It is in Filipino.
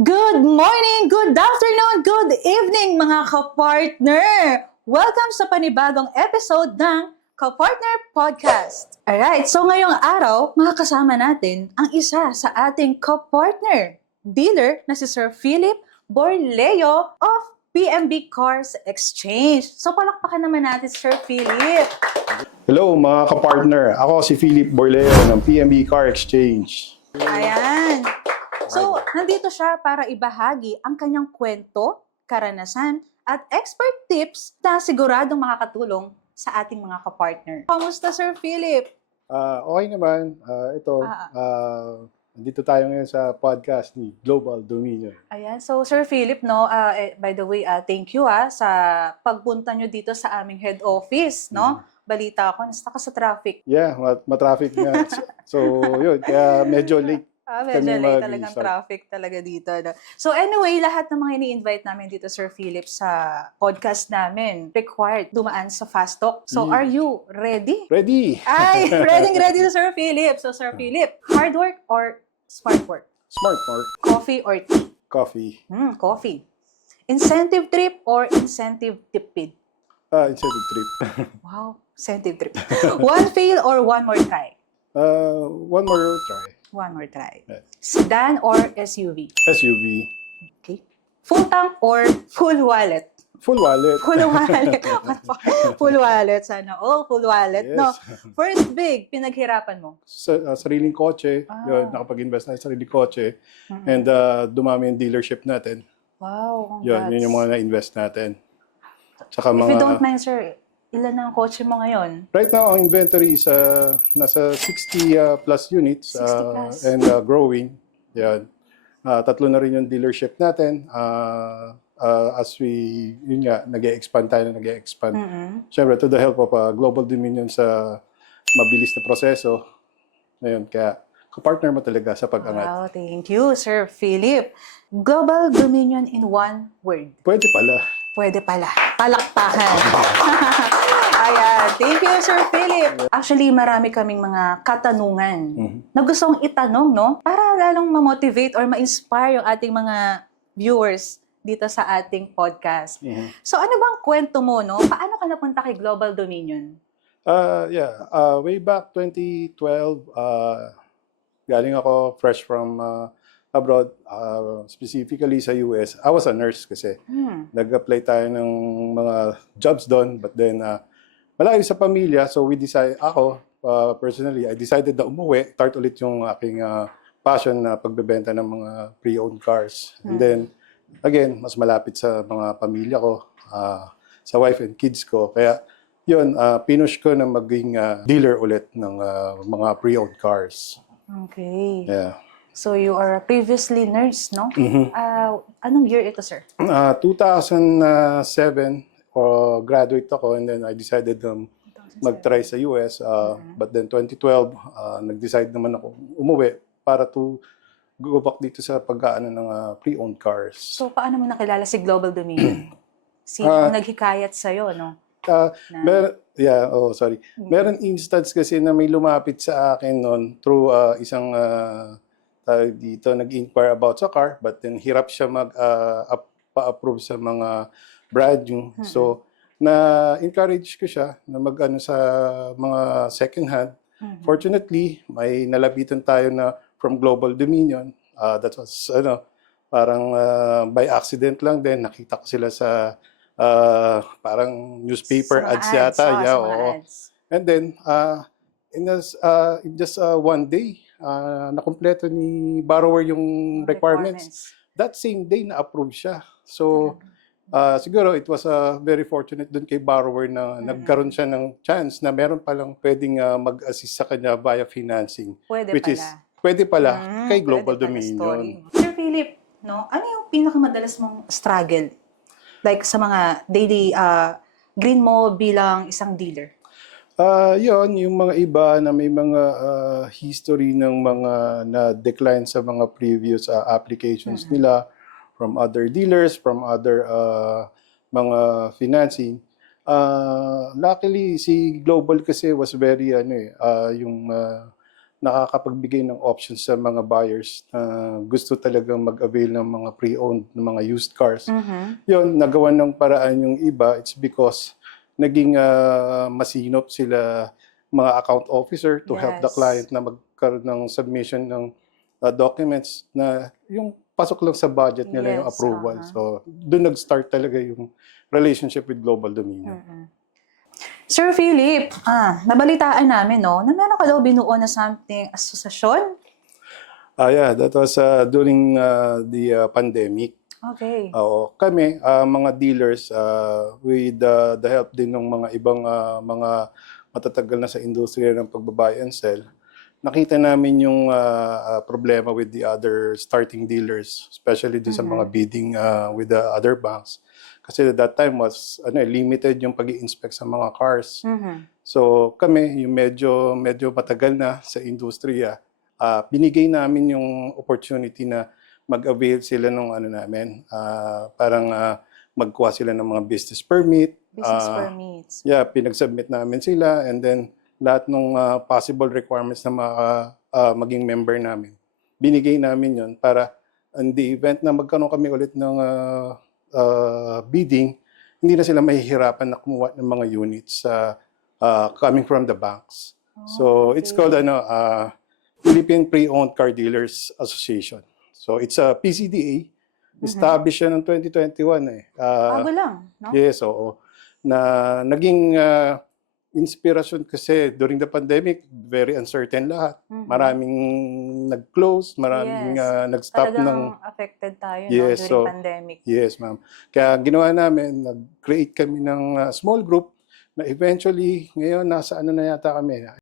Good morning, good afternoon, good evening mga kapartner! Welcome sa panibagong episode ng Kapartner Podcast. Alright, so ngayong araw, makakasama natin ang isa sa ating kapartner, dealer na si Sir Philip Borleo of PMB Cars Exchange. So palakpakan naman natin Sir Philip. Hello mga kapartner, ako si Philip Borleo ng PMB Car Exchange. Ayan. So, nandito siya para ibahagi ang kanyang kwento, karanasan, at expert tips na siguradong makakatulong sa ating mga kapartner. Kamusta, Sir Philip? Okay naman, nandito tayo ngayon sa podcast ni Global Dominion. Ayan. So, Sir Philip, by the way, thank you sa pagpunta nyo dito sa aming head office, no? Balita ko, nasta ka sa traffic. Yeah, matraffic nga. So, yun, kaya medyo late. Medyo late talagang traffic talaga dito. No? So anyway, lahat ng mga ini-invite namin dito, Sir Philip, sa podcast namin, required dumaan sa Fast Talk. So are you ready? Ready! Ay, ready to Sir Philip. So Sir Philip, hard work or smart work? Smart work. Coffee or tea? Coffee. Coffee. Incentive trip or incentive tipid? Incentive trip. Wow, incentive trip. One fail or one more try? One more try. One more try. Yeah. Sedan or SUV? SUV. Okay. Full tank or full wallet? Full wallet. Full wallet. Full wallet. Sana. Full wallet. Yes. No. First big, pinaghirapan mo? Sariling kotse. Yun, nakapag-invest na sa sariling kotse. And dumami yung dealership natin. Wow. Yun yung mga na-invest natin. Tsaka If you don't mind, sir, ilan ang kotse mo ngayon? Right now, ang inventory is nasa 60 plus units 60 plus. And growing. Yan. Tatlo na rin yung dealership natin. As we, yun nga, nag-e-expand tayo. Siyempre, to the help of Global Dominion sa mabilis na proseso. Ayun, kaya kapartner mo talaga sa pag-angat. Wow, thank you, Sir Philip. Global Dominion in one word. Pwede pala. Pwede pala. Palakpakan. Ayan. Thank you, Sir Philip. Actually, marami kaming mga katanungan na gusto kong itanong, no? Para lalong ma-motivate or ma-inspire yung ating mga viewers dito sa ating podcast. So, ano bang kwento mo, no? Paano ka napunta kay Global Dominion? Way back 2012, galing ako fresh from abroad, specifically sa US. I was a nurse kasi. Nag-apply tayo ng mga jobs doon, but then malayo sa pamilya, so ako, personally, I decided na umuwi, start ulit yung aking passion na pagbebenta ng mga pre-owned cars. And then, again, mas malapit sa mga pamilya ko, sa wife and kids ko. Kaya, yun, pinush ko na maging dealer ulit ng mga pre-owned cars. Okay. Yeah. So, you are a previously nurse, no? Anong year ito, sir? 2007, graduate ako, and then I decided mag-try sa US. But then 2012, nag-decide naman ako umuwi para to go back dito sa pag-aano ng pre-owned cars. So, paano mo nakilala si Global Dominion? Sino ang naghikayat sa'yo, no? Meron instance kasi na may lumapit sa akin noon through isang dito nag-inquire about sa car, but then hirap siya pa-approve sa mga brand new. So, na-encourage ko siya na mag-ano sa mga second hand. Fortunately, may nalapitan tayo na from Global Dominion. That was, parang by accident lang din. Nakita ko sila sa parang newspaper ads yata. Ads. And then, in just one day, nakumpleto ni borrower yung requirements. That same day, na-approve siya. So, siguro it was very fortunate dun kay borrower na nagkaroon siya ng chance na meron palang pwedeng mag-assist sa kanya via financing. Pwede pala kay Global Dominion. Sir Philip, no, ano yung pinakamadalas mong struggle? Like sa mga daily green mo bilang isang dealer? Yun, yung mga iba na may mga history ng mga na-decline sa mga previous applications nila from other dealers, from other mga financing. Luckily, si Global kasi was very, nakakapagbigay ng options sa mga buyers na gusto talagang mag-avail ng mga pre-owned, ng mga used cars. Yun, nagawa ng paraan yung iba, it's because naging masinop sila mga account officer to help the Yes. client na magkaroon ng submission ng documents na yung pasok lang sa budget nila yung Yes, approval. aha. So, doon nag-start talaga yung relationship with Global Dominion. Sir Philip, nabalitaan namin, no, na meron ka daw binuo na something asosasyon? Yeah, that was during the pandemic. Okay. Oo, kami, mga dealers, with the help din ng mga ibang mga matatagal na sa industriya ng pagbabuy and sell, nakita namin yung problema with the other starting dealers, especially din sa mga bidding with the other banks. Kasi that time was limited yung pag-i-inspect sa mga cars. So kami, yung medyo matagal na sa industriya, binigay namin yung opportunity na mag-avail sila ng namin, parang magkuha sila ng mga business permit. Business permits. Yeah, pinag-submit namin sila, and then lahat ng possible requirements na maging member namin, binigay namin yon para in the event na magkaroon kami ulit ng bidding, hindi na sila mahihirapan na kumuha ng mga units coming from the banks. So it's called Philippine Pre-Owned Car Dealers Association. So it's a PCDA, established siya noong 2021 eh. Bago lang, no? Yes, oo. Na naging inspirasyon kasi during the pandemic, very uncertain lahat. Maraming nag-close, maraming Yes. nag-stop ng... Talagang affected tayo, Yes, no, so- during pandemic. Yes, ma'am. Kaya ginawa namin, nag-create kami ng small group na eventually, ngayon nasa na yata kami,